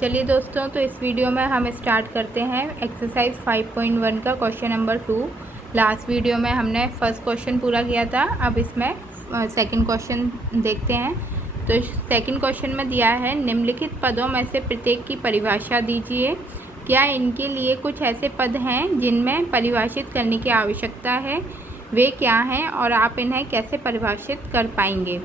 चलिए दोस्तों, तो इस वीडियो में हम स्टार्ट करते हैं एक्सरसाइज 5.1 का क्वेश्चन नंबर 2। लास्ट वीडियो में हमने फर्स्ट क्वेश्चन पूरा किया था। अब इसमें सेकंड क्वेश्चन देखते हैं। तो सेकंड क्वेश्चन में दिया है, निम्नलिखित पदों में से प्रत्येक की परिभाषा दीजिए। क्या इनके लिए कुछ ऐसे पद हैं जिनमें परिभाषित करने की आवश्यकता है? वे क्या हैं और आप इन्हें कैसे परिभाषित कर पाएंगे?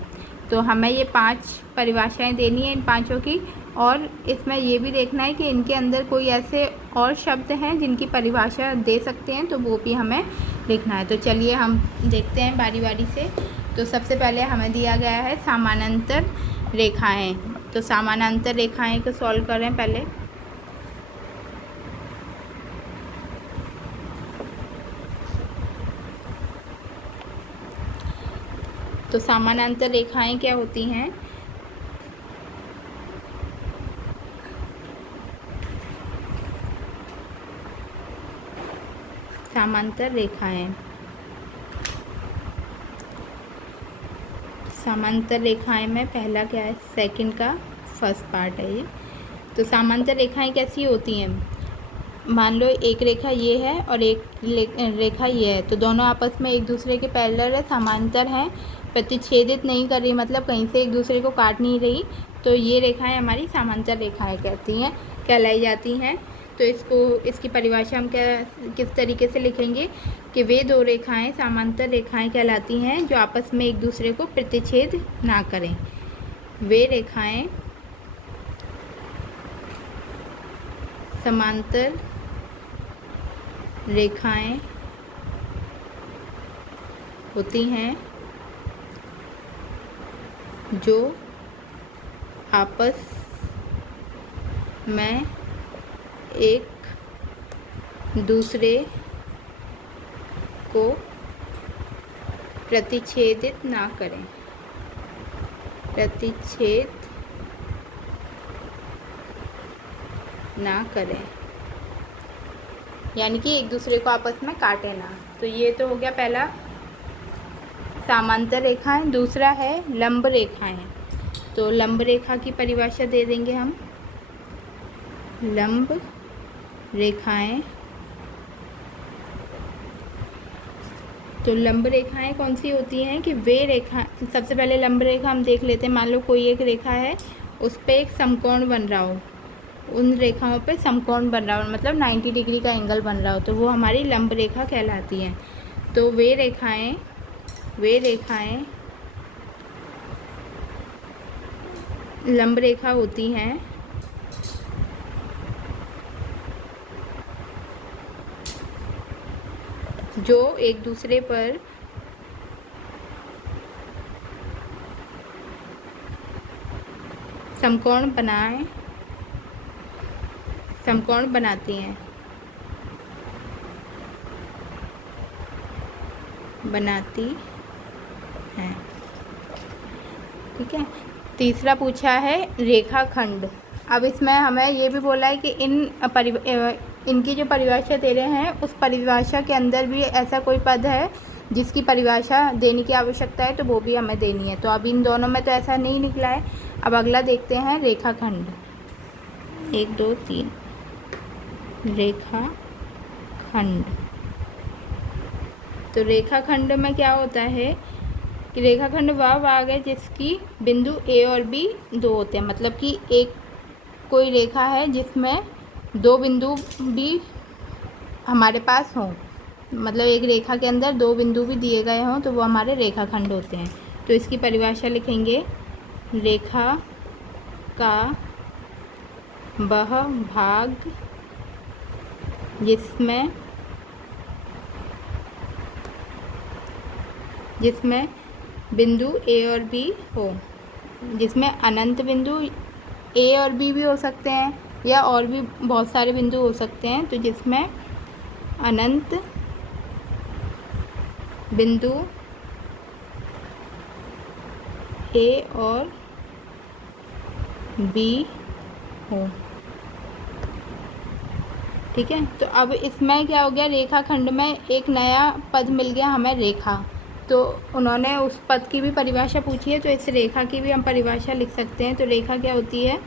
तो हमें ये 5 परिभाषाएं देनी है इन पांचों की, और इसमें ये भी देखना है कि इनके अंदर कोई ऐसे और शब्द हैं जिनकी परिभाषा दे सकते हैं, तो वो भी हमें लिखना है। तो चलिए हम देखते हैं बारी बारी से। तो सबसे पहले हमें दिया गया है समानांतर रेखाएं। तो समानांतर रेखाएं को सॉल्व करें पहले। तो समानांतर रेखाएं क्या होती हैं? समांतर रेखाएं, समांतर रेखाएं में पहला क्या है, सेकंड का फर्स्ट पार्ट है ये। तो समांतर रेखाएं कैसी होती हैं? मान लो एक रेखा ये है और एक रेखा ये है, तो दोनों आपस में एक दूसरे के पैरेलल है, समांतर हैं, प्रतिच्छेदित नहीं कर रही, मतलब कहीं से एक दूसरे को काट नहीं रही। तो ये रेखाएं हमारी समांतर रेखाएं कहलाई जाती हैं। तो इसकी परिभाषा हम किस तरीके से लिखेंगे कि वे दो रेखाएं समांतर रेखाएं कहलाती हैं जो आपस में एक दूसरे को प्रतिच्छेद ना करें। वे रेखाएं समांतर रेखाएं होती हैं जो आपस में एक दूसरे को प्रतिच्छेदित ना करें, प्रतिच्छेद ना करें, यानी कि एक दूसरे को आपस में काटे ना। तो ये तो हो गया पहला, समांतर रेखाएं। दूसरा है लंब रेखाएं। तो लंब रेखा की परिभाषा दे देंगे हम। लंब रेखाएं, तो लंब रेखाएं कौन सी होती हैं कि वे रेखा, सबसे पहले लंब रेखा हम देख लेते हैं। मान लो कोई एक रेखा है, उस पर एक समकोण बन रहा हो, उन रेखाओं पे समकोण बन रहा हो, मतलब 90 डिग्री का एंगल बन रहा हो, तो वो हमारी लंब रेखा कहलाती हैं। तो वे रेखाएं लंब रेखा होती हैं जो एक दूसरे पर समकोण बनाती हैं, ठीक है। तीसरा पूछा है रेखाखंड। अब इसमें हमें ये भी बोला है कि इनकी जो परिभाषा दे रहे हैं, उस परिभाषा के अंदर भी ऐसा कोई पद है जिसकी परिभाषा देने की आवश्यकता है, तो वो भी हमें देनी है। तो अब इन दोनों में तो ऐसा नहीं निकला है। अब अगला देखते हैं रेखाखंड। 1 2 3 रेखाखंड। तो रेखाखंड में क्या होता है कि रेखाखंड वह भाग है जिसकी बिंदु ए और बी 2 होते हैं, मतलब कि एक कोई रेखा है जिसमें 2 बिंदु भी हमारे पास हों, मतलब एक रेखा के अंदर 2 बिंदु भी दिए गए हों, तो वो हमारे रेखाखंड होते हैं। तो इसकी परिभाषा लिखेंगे, रेखा का वह भाग जिसमें बिंदु ए और बी हो, जिसमें अनंत बिंदु ए और बी भी हो सकते हैं, या और भी बहुत सारे बिंदु हो सकते हैं। तो जिसमें अनंत बिंदु ए और बी हो, ठीक है। तो अब इसमें क्या हो गया, रेखाखंड में एक नया पद मिल गया हमें, रेखा। तो उन्होंने उस पद की भी परिभाषा पूछी है, तो इस रेखा की भी हम परिभाषा लिख सकते हैं। तो रेखा क्या होती है?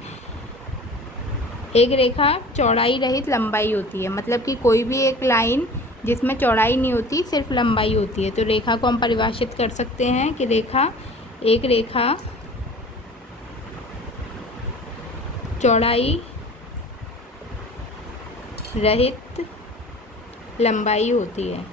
एक रेखा चौड़ाई रहित लंबाई होती है, मतलब कि कोई भी एक लाइन जिसमें चौड़ाई नहीं होती, सिर्फ लंबाई होती है। तो रेखा को हम परिभाषित कर सकते हैं कि एक रेखा चौड़ाई रहित लंबाई होती है।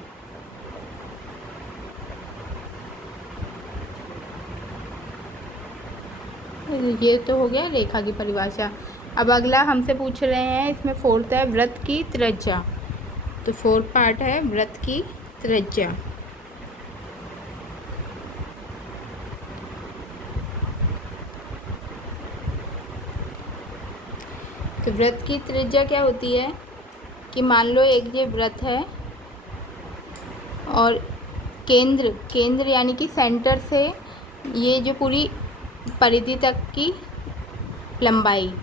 ये तो हो गया रेखा की परिभाषा। अब अगला हमसे पूछ रहे हैं, इसमें फोर्थ है वृत्त की त्रिज्या। तो फोर्थ पार्ट है वृत्त की त्रिज्या। तो वृत्त की त्रिज्या क्या होती है कि मान लो एक ये वृत्त है और केंद्र यानी कि सेंटर से ये जो पूरी परिधि तक की लंबाई,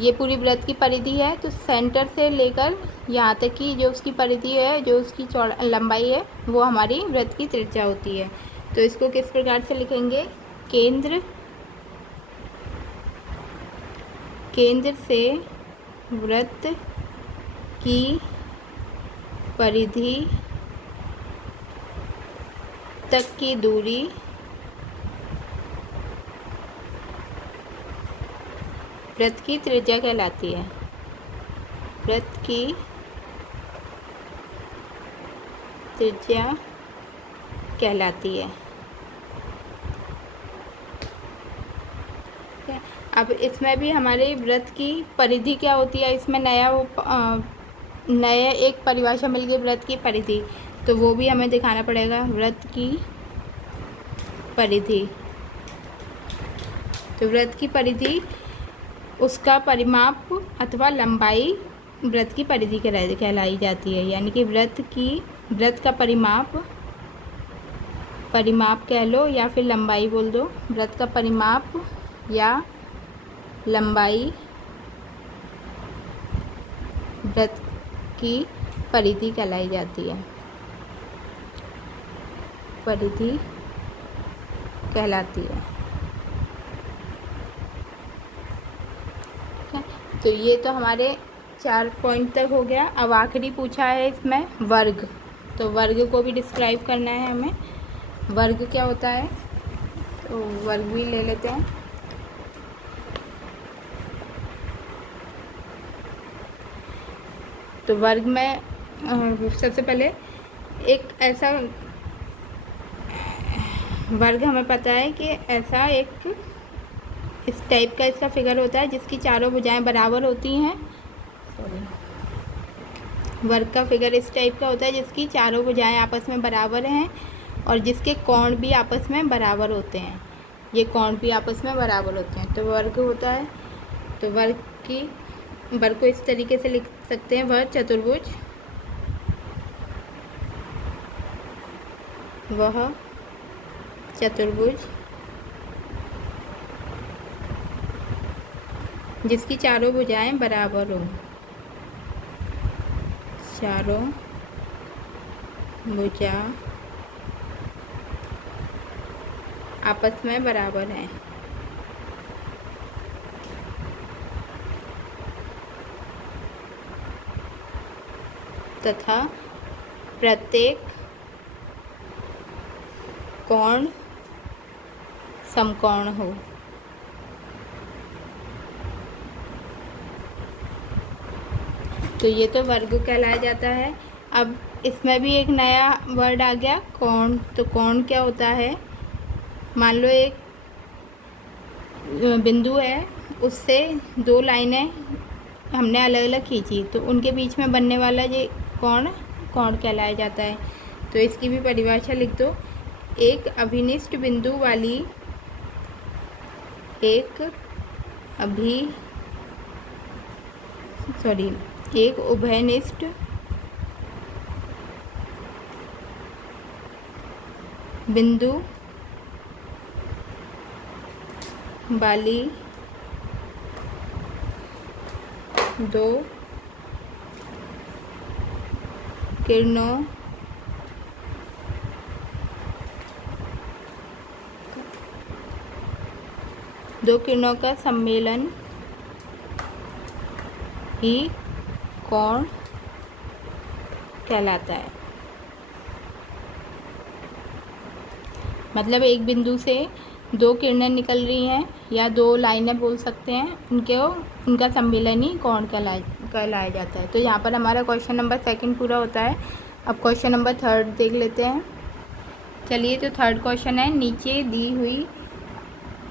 ये पूरी वृत्त की परिधि है। तो सेंटर से लेकर यहाँ तक की जो उसकी परिधि है, जो उसकी लंबाई है, वो हमारी वृत्त की त्रिज्या होती है। तो इसको किस प्रकार से लिखेंगे? केंद्र से वृत्त की परिधि तक की दूरी वृत्त की त्रिज्या कहलाती है। वृत्त की त्रिज्या कहलाती है। अब इसमें भी हमारे वृत्त की परिधि क्या होती है, इसमें नया एक परिभाषा मिल गई वृत्त की परिधि, तो वो भी हमें दिखाना पड़ेगा। वृत्त की परिधि, तो वृत्त की परिधि उसका परिमाप अथवा लंबाई वृत्त की परिधि कहलाई जाती है। यानी कि वृत्त का परिमाप कह लो या फिर लंबाई बोल दो। वृत्त का परिमाप या लंबाई वृत्त की परिधि कहलाई जाती है, परिधि कहलाती है। तो ये तो हमारे 4 पॉइंट तक हो गया। अब आखिरी पूछा है इसमें वर्ग। तो वर्ग को भी डिस्क्राइब करना है हमें। वर्ग क्या होता है, तो वर्ग भी ले लेते हैं। तो वर्ग में सबसे पहले एक ऐसा वर्ग हमें पता है कि ऐसा एक इस टाइप का इसका फिगर होता है जिसकी चारों भुजाएं बराबर होती हैं। वर्ग का फिगर इस टाइप का होता है जिसकी चारों भुजाएं आपस में बराबर हैं और जिसके कोण भी आपस में बराबर होते हैं। ये कोण भी आपस में बराबर होते हैं, तो वर्ग होता है। तो वर्ग को इस तरीके से लिख सकते हैं, वह चतुर्भुज, जिसकी चारों भुजाएं बराबर हो। चारों भुजा आपस में बराबर हैं। तथा प्रत्येक कोण समकोण हो। तो ये तो वर्ग कहलाया जाता है। अब इसमें भी एक नया वर्ड आ गया, कोण। तो कोण क्या होता है, मान लो एक बिंदु है, उससे 2 लाइनें हमने अलग अलग खींची, तो उनके बीच में बनने वाला ये कोण कहलाया जाता है। तो इसकी भी परिभाषा लिख दो। एक अभिनिष्ट बिंदु वाली एक उभयनिष्ठ बिंदु वाली 2 किरणों का सम्मेलन ही कोण कहलाता है। मतलब एक बिंदु से दो किरणें निकल रही हैं या दो लाइनें बोल सकते हैं, उनका सम्मिलन ही कोण कहलाया जाता है। तो यहाँ पर हमारा क्वेश्चन नंबर 2 पूरा होता है। अब क्वेश्चन नंबर 3 देख लेते हैं। चलिए, तो 3 क्वेश्चन है, नीचे दी हुई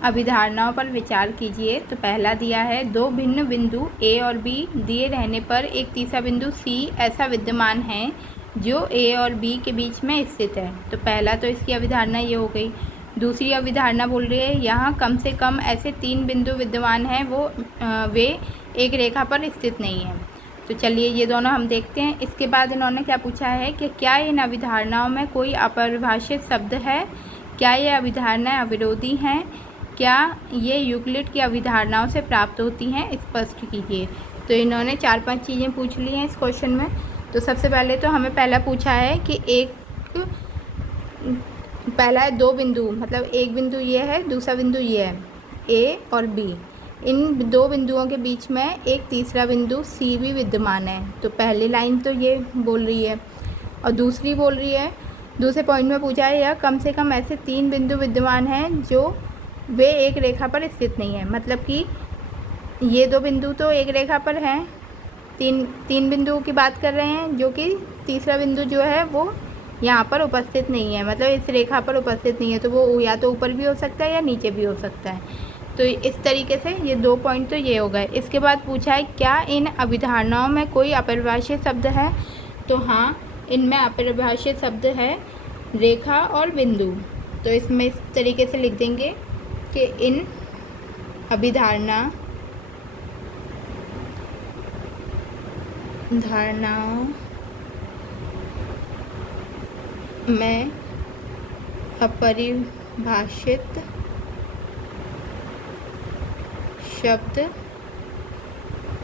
अभिधारणाओं पर विचार कीजिए। तो पहला दिया है, दो भिन्न बिंदु ए और बी दिए रहने पर एक तीसरा बिंदु सी ऐसा विद्यमान है जो ए और बी के बीच में स्थित है। तो पहला तो इसकी अभिधारणा ये हो गई। दूसरी अभिधारणा बोल रही है, यहाँ कम से कम ऐसे 3 बिंदु विद्यमान हैं वे एक रेखा पर स्थित नहीं हैं। तो चलिए ये दोनों हम देखते हैं। इसके बाद इन्होंने क्या पूछा है कि क्या इन अभिधारणाओं में कोई अपरिभाषित शब्द है, क्या ये अभिधारणाएं अविरोधी हैं, क्या ये यूक्लिड की अभिधारणाओं से प्राप्त होती हैं, स्पष्ट कीजिए। तो इन्होंने 4-5 चीज़ें पूछ ली हैं इस क्वेश्चन में। तो सबसे पहले तो हमें पहला पूछा है कि पहला है दो बिंदु, मतलब एक बिंदु ये है, दूसरा बिंदु ये है, ए और बी। इन दो बिंदुओं के बीच में एक तीसरा बिंदु सी भी विद्यमान है। तो पहली लाइन तो ये बोल रही है, और दूसरी बोल रही है, दूसरे पॉइंट में पूछा है, यह कम से कम ऐसे 3 बिंदु विद्यमान हैं जो वे एक रेखा पर स्थित नहीं है। मतलब कि ये दो बिंदु तो एक रेखा पर हैं, तीन बिंदुओं की बात कर रहे हैं, जो कि तीसरा बिंदु जो है वो यहाँ पर उपस्थित नहीं है, मतलब इस रेखा पर उपस्थित नहीं है। तो वो या तो ऊपर भी हो सकता है या नीचे भी हो सकता है। तो इस तरीके से ये 2 पॉइंट तो ये हो गए। इसके बाद पूछा है, क्या इन अभिधारणाओं में कोई अपरिभाषित शब्द है। तो हाँ, इनमें अपरिभाषित शब्द है रेखा और बिंदु। तो इसमें इस तरीके से लिख देंगे कि इन अभिधारणाओं में अपरिभाषित शब्द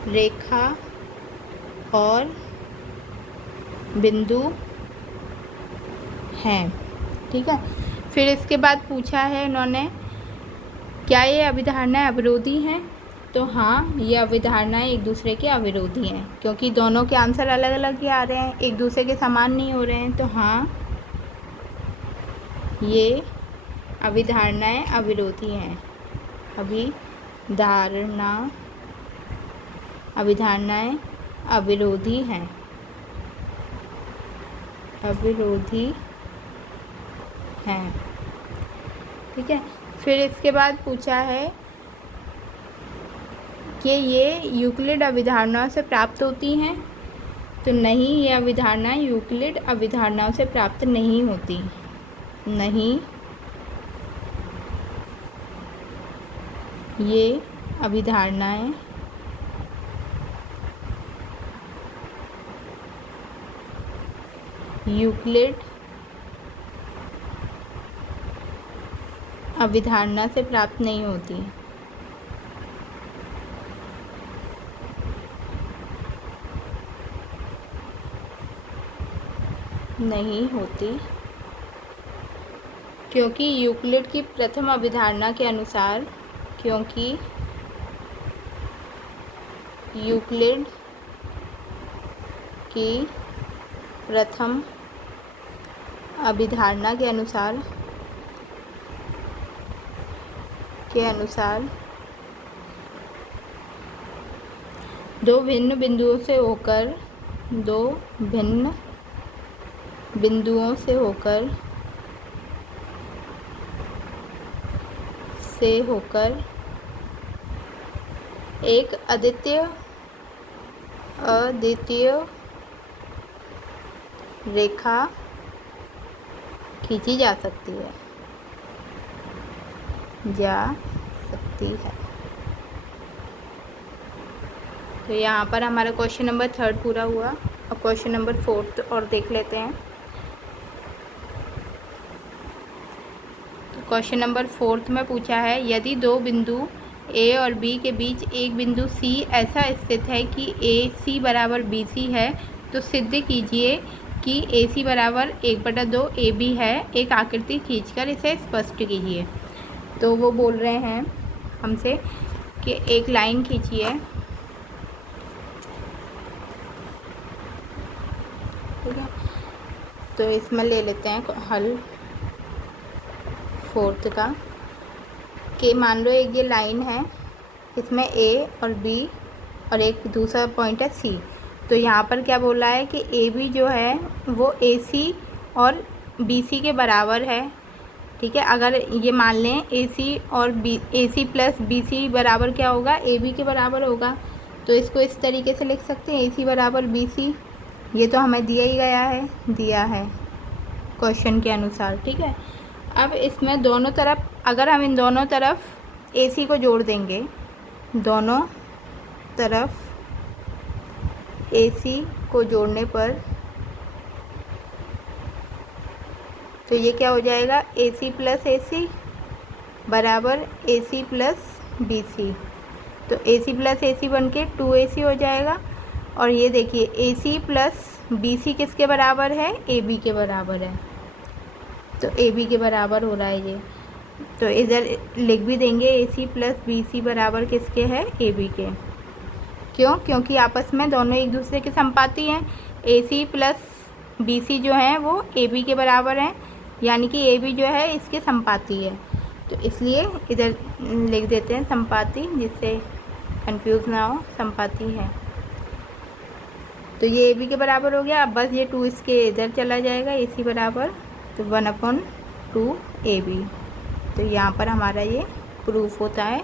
रेखा और बिंदु हैं। ठीक है। फिर इसके बाद पूछा है इन्होंने, क्या ये अभिधारणाएं अविरोधी हैं। तो हाँ, ये अभिधारणाएं एक दूसरे के अविरोधी हैं, क्योंकि दोनों के आंसर अलग अलग ही आ रहे हैं, एक दूसरे के समान नहीं हो रहे हैं। तो हाँ, ये अभिधारणाएं अविरोधी हैं। अभिधारणाएं अविरोधी हैं। ठीक है। फिर इसके बाद पूछा है कि ये यूक्लिड अभिधारणाओं से प्राप्त होती हैं। तो नहीं, ये अभिधारणाएं यूक्लिड अभिधारणाओं से प्राप्त नहीं होती। नहीं, ये अभिधारणाएं यूक्लिड अभिधारणा से प्राप्त नहीं होती। नहीं होती, क्योंकि यूक्लिड की प्रथम अभिधारणा के अनुसार यूक्लिड की प्रथम अभिधारणा के अनुसार दो भिन्न बिंदुओं से होकर एक अद्वितीय रेखा खींची जा सकती है। तो यहाँ पर हमारा क्वेश्चन नंबर 3 पूरा हुआ। अब क्वेश्चन नंबर 4 और देख लेते हैं। तो क्वेश्चन नंबर 4 में पूछा है, यदि दो बिंदु ए और बी के बीच एक बिंदु सी ऐसा स्थित है कि ए सी बराबर बी सी है, तो सिद्ध कीजिए कि ए सी बराबर 1/2 ए बी है। एक आकृति खींचकर इसे स्पष्ट कीजिए। तो वो बोल रहे हैं हमसे कि एक लाइन खींचिए ठीक है। तो इसमें ले लेते हैं हल फोर्थ का कि मान लो एक ये लाइन है, इसमें ए और बी और एक दूसरा पॉइंट है सी। तो यहाँ पर क्या बोला है कि ए बी जो है वो ए सी और बी सी के बराबर है। ठीक है, अगर ये मान लें ए सी और बी, ए सी प्लस बी सी बराबर क्या होगा, ए बी के बराबर होगा। तो इसको इस तरीके से लिख सकते हैं, ए सी बराबर बी सी। ये तो हमें दिया ही गया है, दिया है क्वेश्चन के अनुसार। ठीक है, अब इसमें दोनों तरफ, अगर हम इन दोनों तरफ ए सी को जोड़ देंगे, दोनों तरफ ए सी को जोड़ने पर तो ये क्या हो जाएगा, ए सी प्लस ए सी बराबर ए सी प्लस बी सी। तो ए सी प्लस ए सी बन के 2AC हो जाएगा। और ये देखिए ए सी प्लस बी सी किसके बराबर है, ए बी के बराबर है। तो ए बी के बराबर हो रहा है ये। तो इधर लिख भी देंगे ए सी प्लस बी सी बराबर किसके है, ए बी के। क्यों, क्योंकि आपस में दोनों एक दूसरे के संपाती हैं। ए सी प्लस बी सी जो है वो ए बी के बराबर हैं, यानी कि ए बी जो है इसके संपाती है। तो इसलिए इधर लिख देते हैं संपाती, जिससे कंफ्यूज ना हो, संपाती है। तो ये ए बी के बराबर हो गया। अब बस ये 2 इसके इधर चला जाएगा, ए सी बराबर तो 1/2 ए बी। तो यहाँ पर हमारा ये प्रूफ होता है।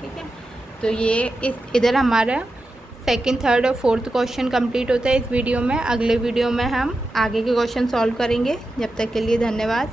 ठीक है, तो ये इस इधर हमारा सेकंड, थर्ड और फोर्थ क्वेश्चन कंप्लीट होता है इस वीडियो में। अगले वीडियो में हम आगे के क्वेश्चन सॉल्व करेंगे। जब तक के लिए धन्यवाद।